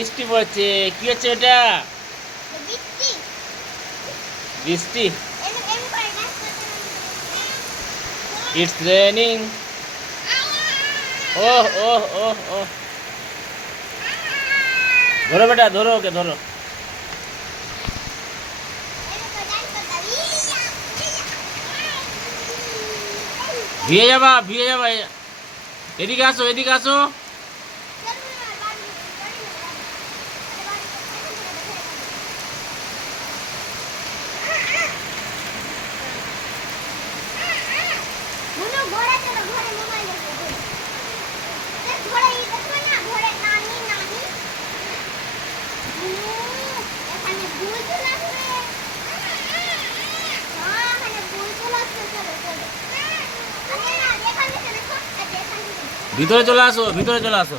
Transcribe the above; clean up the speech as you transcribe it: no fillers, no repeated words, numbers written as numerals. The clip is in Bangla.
বৃষ্টি পড়ছে। কি হচ্ছে ওটা? বৃষ্টি। It's raining. ওহ ওহ ওহ ওহ, ধরো বেটা, ধরো ওকে, ধরো। ভিজে যাবা, ভিজে যাবা। এদিকে আসো, এদিকে আসো। ভিতরে চলে আসো, ভিতরে চলে আসো।